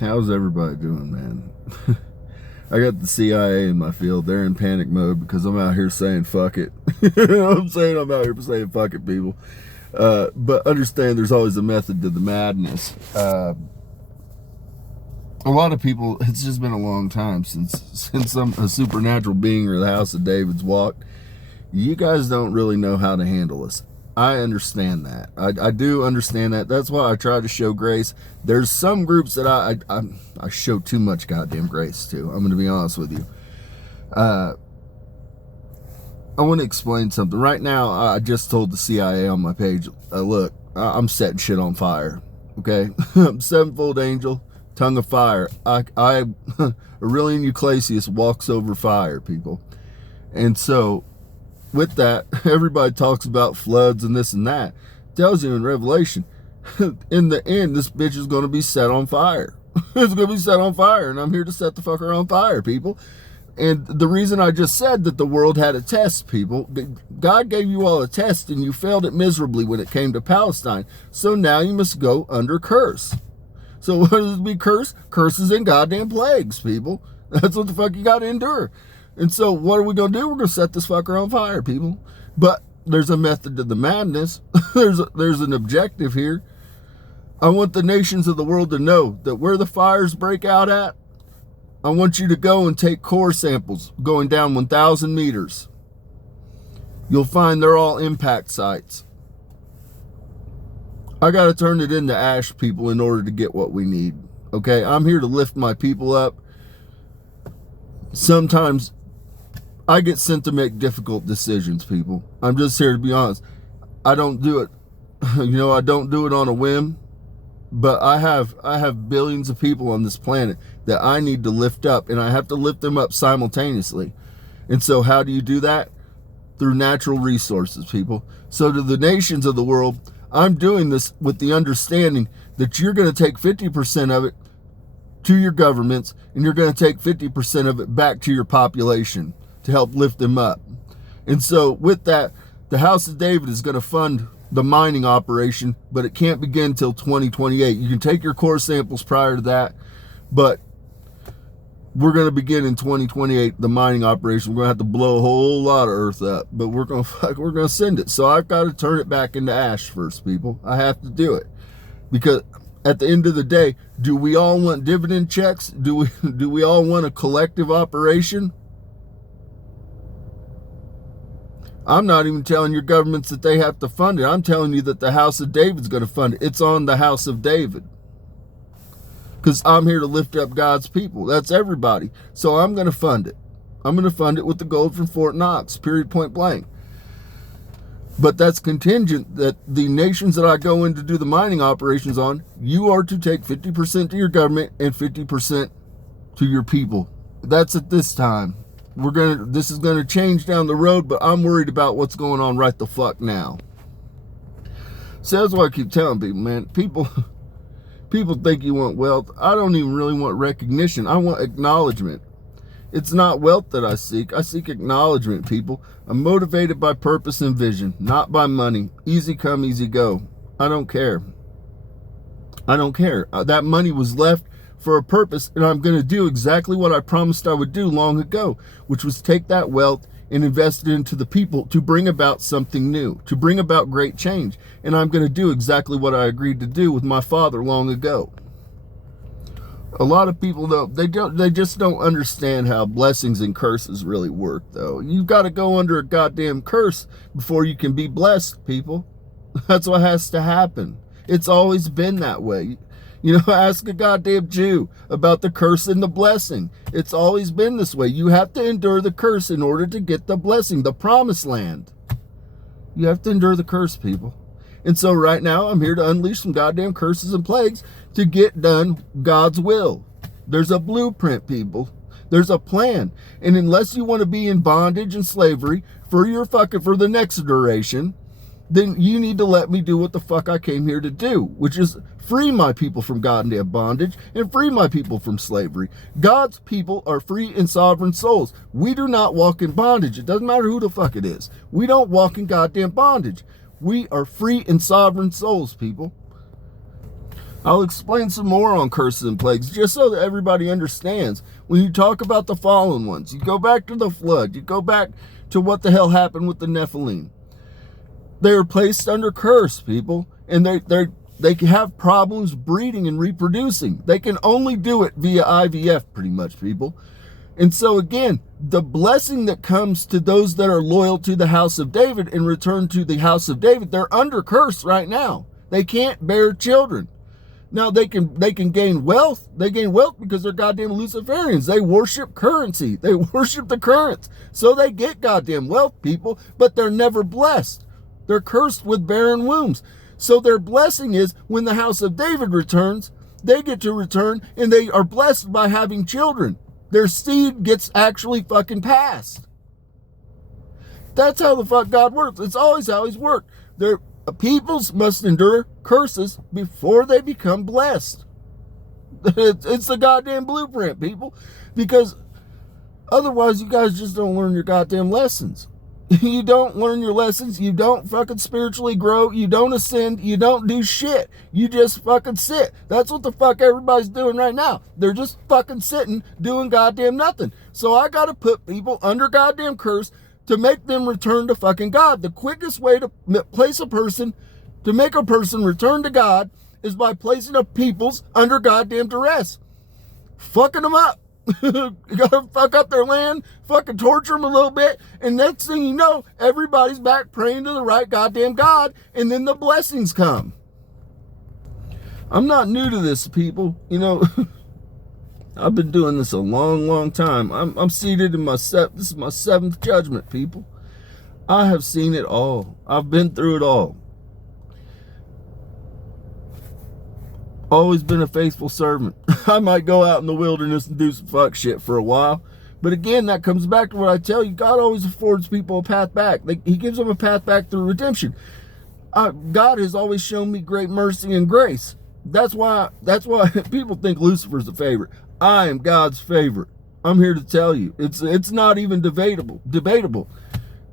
How's everybody doing, man? I got the CIA in my field. They're in panic mode because I'm out here saying fuck it. I'm saying I'm out here saying fuck it, people. But understand there's always a method to the madness. A lot of people, it's just been a long time since a supernatural being or the House of David's walked. You guys don't really know how to handle us. I understand that. I do understand that. That's why I try to show grace. There's some groups that I show too much goddamn grace to. I'm going to be honest with you. I want to explain something. Right now, I just told the CIA on my page, look, I'm setting shit on fire. Okay? I'm sevenfold angel, tongue of fire. Aurelian Euclasius walks over fire, people. And so, with that, everybody talks about floods and this and that. It tells you in Revelation, in the end, this bitch is going to be set on fire. It's going to be set on fire, and I'm here to set the fucker on fire, people. And the reason I just said that the world had a test, people, God gave you all a test, and you failed it miserably when it came to Palestine. So now you must go under curse. So what does it be curse? Curses and goddamn plagues, people. That's what the fuck you got to endure. And so what are we going to do? We're going to set this fucker on fire, people. But there's a method to the madness. there's an objective here. I want the nations of the world to know that where the fires break out at, I want you to go and take core samples going down 1,000 meters. You'll find they're all impact sites. I got to turn it into ash, people, in order to get what we need. Okay? I'm here to lift my people up. Sometimes I get sent to make difficult decisions, people. I'm just here to be honest. I don't do it, I don't do it on a whim, but I have billions of people on this planet that I need to lift up, and I have to lift them up simultaneously. And so how do you do that? Through natural resources, people. So to the nations of the world, I'm doing this with the understanding that you're going to take 50% of it to your governments, and you're going to take 50% of it back to your population to help lift them up. And so with that, the House of David is going to fund the mining operation, but it can't begin till 2028. You can take your core samples prior to that, but we're going to begin in 2028, the mining operation. We're going to have to blow a whole lot of earth up, but we're going to send it. So I've got to turn it back into ash first, people. I have to do it, because at the end of the day, do we all want dividend checks? Do we all want a collective operation? I'm not even telling your governments that they have to fund it. I'm telling you that the House of David's going to fund it. It's on the House of David. Because I'm here to lift up God's people. That's everybody. So I'm going to fund it. I'm going to fund it with the gold from Fort Knox, period, point blank. But that's contingent that the nations that I go in to do the mining operations on, you are to take 50% to your government and 50% to your people. That's at this time. This is gonna change down the road, but I'm worried about what's going on right the fuck now. So that's why I keep telling people, man, people think you want wealth. I don't even really want recognition. I want acknowledgement. It's not wealth that I seek acknowledgement, people. I'm motivated by purpose and vision, not by money. Easy come, easy go. I don't care. That money was left for a purpose, and I'm going to do exactly what I promised I would do long ago, which was take that wealth and invest it into the people to bring about something new, to bring about great change. And I'm going to do exactly what I agreed to do with my father long ago. A lot of people, though, they just don't understand how blessings and curses really work, though. You've got to go under a goddamn curse before you can be blessed, people. That's what has to happen. It's always been that way. Ask a goddamn Jew about the curse and the blessing. It's always been this way. You have to endure the curse in order to get the blessing, the promised land. You have to endure the curse, people. And so right now, I'm here to unleash some goddamn curses and plagues to get done God's will. There's a blueprint, people. There's a plan. And unless you want to be in bondage and slavery for the next duration, then you need to let me do what the fuck I came here to do, which is free my people from goddamn bondage and free my people from slavery. God's people are free and sovereign souls. We do not walk in bondage. It doesn't matter who the fuck it is. We don't walk in goddamn bondage. We are free and sovereign souls, people. I'll explain some more on curses and plagues just so that everybody understands. When you talk about the fallen ones, you go back to the flood, you go back to what the hell happened with the Nephilim. They are placed under curse, people, and they can have problems breeding and reproducing. They can only do it via IVF, pretty much, people. And so again, the blessing that comes to those that are loyal to the house of David and return to the house of David, they're under curse right now. They can't bear children. Now they can gain wealth. They gain wealth because they're goddamn Luciferians. They worship currency. They worship the currents. So they get goddamn wealth, people, but they're never blessed. They're cursed with barren wombs. So their blessing is when the house of David returns, they get to return and they are blessed by having children. Their seed gets actually fucking passed. That's how the fuck God works. It's always how he's worked. Their peoples must endure curses before they become blessed. It's the goddamn blueprint, people. Because otherwise you guys just don't learn your goddamn lessons. You don't learn your lessons. You don't fucking spiritually grow. You don't ascend. You don't do shit. You just fucking sit. That's what the fuck everybody's doing right now. They're just fucking sitting doing goddamn nothing. So I gotta put people under goddamn curse to make them return to fucking God. The quickest way to place a person, to make a person return to God, is by placing a peoples under goddamn duress. Fucking them up. You gotta fuck up their land, fucking torture them a little bit, and next thing you know, everybody's back praying to the right goddamn God, and then the blessings come. I'm not new to this, people. You know, I've been doing this a long, long time. I'm seated in this is my 7th judgment, people. I have seen it all. I've been through it all. Always been a faithful servant. I might go out in the wilderness and do some fuck shit for a while. But again, that comes back to what I tell you. God always affords people a path back. He gives them a path back through redemption. God has always shown me great mercy and grace. That's why people think Lucifer's a favorite. I am God's favorite. I'm here to tell you. It's not even debatable.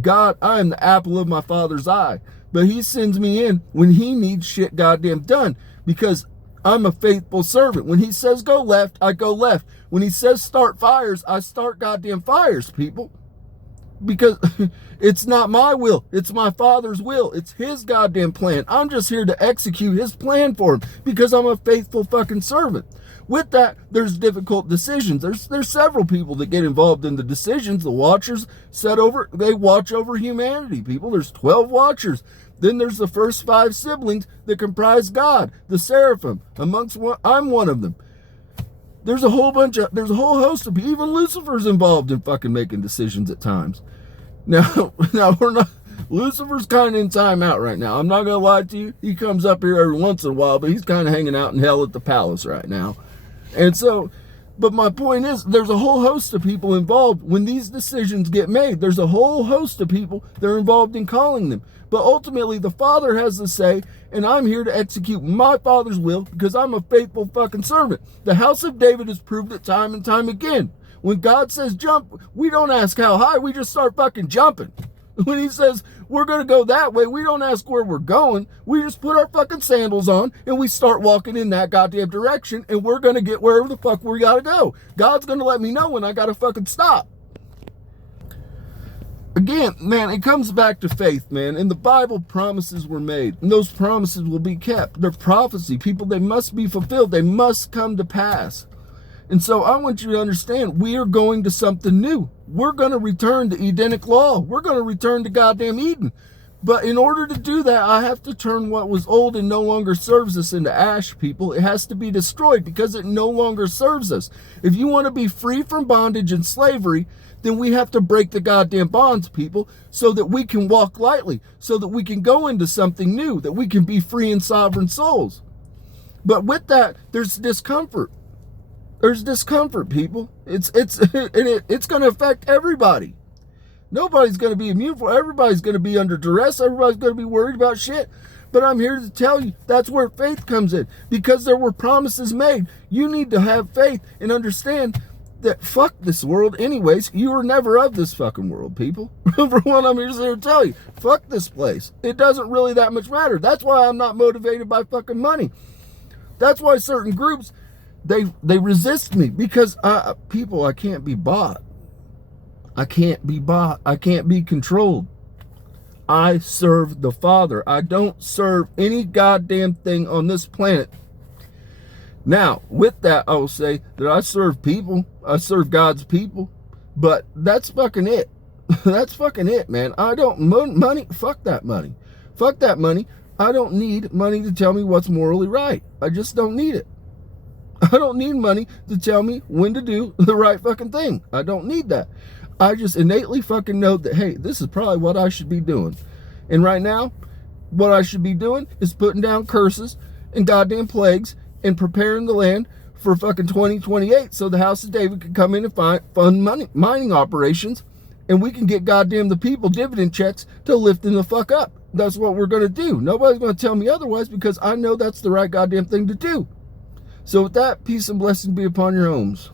God, I am the apple of my Father's eye. But he sends me in when he needs shit goddamn done. Because I'm a faithful servant. When he says go left, I go left. When he says start fires, I start goddamn fires, people. Because it's not my will. It's my Father's will. It's his goddamn plan. I'm just here to execute his plan for him because I'm a faithful fucking servant. With that, there's difficult decisions. There's several people that get involved in the decisions. The watchers they watch over humanity, people. There's 12 watchers. Then there's the first 5 siblings that comprise God, the seraphim. I'm one of them. There's a whole host of people. Even Lucifer's involved in fucking making decisions at times. Now we're not. Lucifer's kind of in timeout right now. I'm not gonna lie to you. He comes up here every once in a while, but he's kind of hanging out in hell at the palace right now. And so, but my point is, there's a whole host of people involved when these decisions get made. There's a whole host of people that are involved in calling them. But ultimately, the Father has the say, and I'm here to execute my Father's will because I'm a faithful fucking servant. The house of David has proved it time and time again. When God says jump, we don't ask how high, we just start fucking jumping. When he says we're going to go that way, we don't ask where we're going. We just put our fucking sandals on and we start walking in that goddamn direction, and we're going to get wherever the fuck we got to go. God's going to let me know when I got to fucking stop. Again, man, it comes back to faith, man. And the Bible promises were made, and those promises will be kept. They're prophecy. People, they must be fulfilled. They must come to pass. And so I want you to understand, we are going to something new. We're going to return to Edenic law. We're going to return to goddamn Eden. But in order to do that, I have to turn what was old and no longer serves us into ash, people. It has to be destroyed because it no longer serves us. If you want to be free from bondage and slavery, then we have to break the goddamn bonds, people, so that we can walk lightly, so that we can go into something new, that we can be free and sovereign souls. But with that, there's discomfort. There's discomfort, people. It's going to affect everybody. Nobody's going to be immune for it. Everybody's going to be under duress. Everybody's going to be worried about shit. But I'm here to tell you, that's where faith comes in. Because there were promises made. You need to have faith and understand that fuck this world anyways. You were never of this fucking world, people. For what I'm here to tell you. Fuck this place. It doesn't really that much matter. That's why I'm not motivated by fucking money. That's why certain groups, they resist me, because I can't be bought. I can't be bought. I can't be controlled. I serve the Father. I don't serve any goddamn thing on this planet. Now, with that, I will say that I serve people. I serve God's people. But that's fucking it. That's fucking it, man. I don't, money, fuck that money. Fuck that money. I don't need money to tell me what's morally right. I just don't need it. I don't need money to tell me when to do the right fucking thing. I don't need that. I just innately fucking know that, hey, this is probably what I should be doing. And right now, what I should be doing is putting down curses and goddamn plagues and preparing the land for fucking 2028 so the House of David can come in and fund mining operations, and we can get goddamn the people dividend checks to lift them the fuck up. That's what we're going to do. Nobody's going to tell me otherwise, because I know that's the right goddamn thing to do. So with that, peace and blessing be upon your homes.